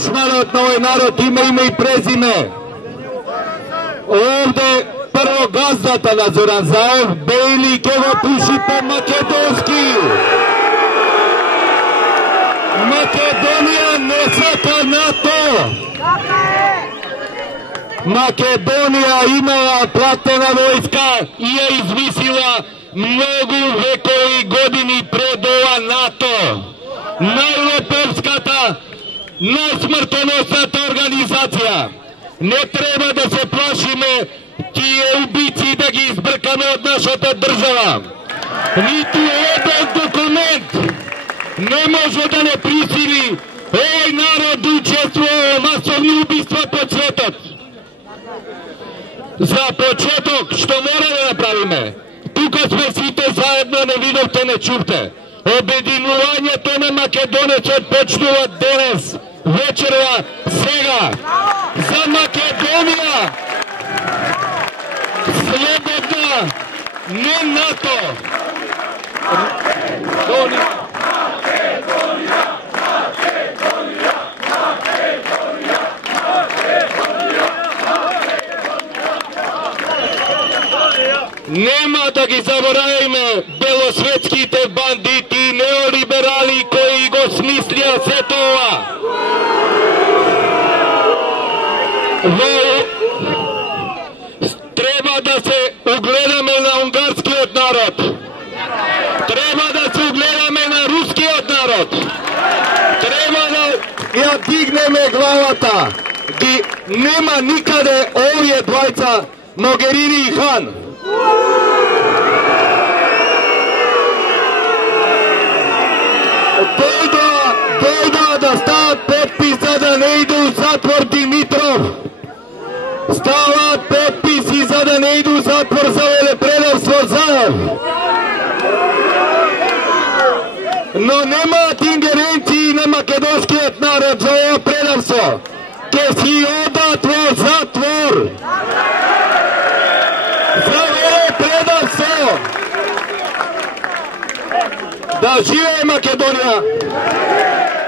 dušmanot na ovaj narod ime i prezime. Ovde prvo gazdata na Zoran Zaev, Bejlik, evo puši po makedonski. Makedonija ne svata NATO. Makedonija imala platena vojska i je izmislila mnogu vekovi godini pred ova NATO. Najlopovskata, najsmrtonosnata organizacija. Ne treba da se plašimo tije ubici da gi izbrkame od našата država. Niti jedan dokument ne može da ne prisili ovaj narod učestvuje u masovni ubistva pod svetom. Za početok, što mora da napravime? Тука сме сите заедно, не видовте, не чувте. Обединувањето на македонецот почнува денес, вечерва, сега. За Македонија! Слободна, не НАТО! Македонија! Македонија! Македонија! Македонија! Нема да ги забораваме белосветските бандити, неолиберали кои го смислија се тоа. Треба да се угледаме на унгарскиот народ. Треба да се угледаме на рускиот народ. Треба да ја дигнеме главата. Ги нема никаде овие двајца, Могерини и Хан. Дойда да стават подписа да не иду у затвор Димитров. Стават подписи за да не иду у затвор за велепредавство Заев. Но немаат ингеренции на македонскиот народ за ова предавство. Ке си одат во затвор. За велепредавство. Да живее Македонија!